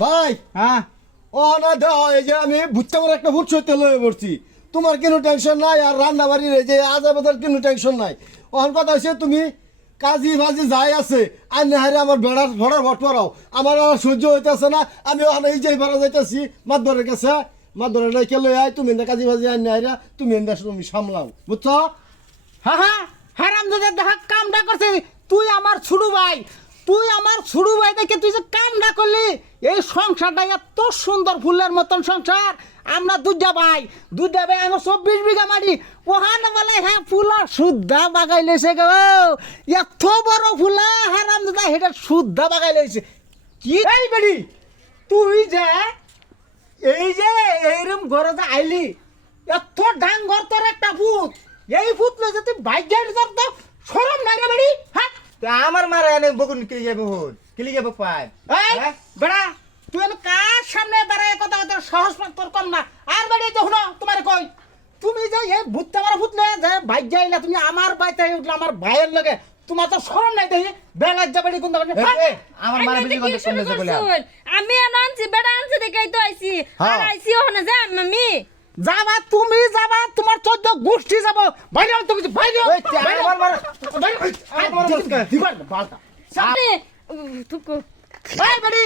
ভাই হ্যাঁ ও না দাও, এই যে আমি ভুট্টা করে একটা ভুট সইতে লয়ে পড়ছি। তোমার কোনো টেনশন নাই, আর রান্না বাড়ির এই যে আজাবাজার কোনো টেনশন নাই। ওখান কথা হচ্ছে তুমি কাজী বাজি যাই আছে আর নেহারে আমার বেড়ার ভরার ভট পড়াও, আমার আর সহ্য হইতেছে না। আমি ওখানে এই যে ভাড়া যাইতেছি মাতবরের কাছে, মাতবরের নাই কেলো আয়, তুমি এনে কাজী বাজি আই নেহারা, তুমি এনে তুমি সামলাও, বুঝছো? হ্যাঁ হ্যাঁ হারামজাদা দেখা কামটা করছে। তুই আমার ছোট ভাই, তুই আমার ছোট ভাই দেখে তুই যে কামটা করলি। এই সংসারটা এত সুন্দর ফুলের মতন সংসার। আমরা দুইটা ভাই আমার 24 বিঘা মাটি। ওখানে বলে হ্যাঁ ফুলা শুদ্ধা বাগাই লেছে গো। এত বড় ফুলা হারামজাদা সেটা শুদ্ধা বাগাই লেছে। কি এই বেড়ি তুই যে এই যে এইরকম ঘরে যে আইলি, এত ডাঙ্গর তোর একটা ভূত, এই ভূত লয়ে যে তুই বাইক গাড়ি তোর তো শরম নাই রে বেড়ি? হ্যাঁ আমার মারা এনে বকুন কিলি যাবো হুন কিলি যাবো পায় এই বেড়া তুই এনে কার সামনে দাঁড়ায় কথা কথা সাহস পাত তোর কম না। আর বেড়ি তো শুনো তোমার কই, তুমি যে এই ভূতটা বড় ভূত লয়ে যে বাইক গাইলা, তুমি আমার বাইতে উঠলে আমার ভাইয়ের লগে, তোমার তো শরম নাই দেখি বেলা যাবেড়ি কোন আমার মারা বেশি কি গন্ধ শুরু শুনতে বলে করছুন? আমি আনছি বেড়া আনছি দেখাই তো আইছি। হ্যাঁ। আর আইছি ওখানে যা আমি যাবা, তুমি যাবা, তোমার 14 গোষ্ঠী যাব। বাইরে হও, তুমি বাইরে হও, বাইরে হও। আমার মারা বাইরে হও। আমার মারা দিবার বালটা সামনে থুকু এই বেড়ি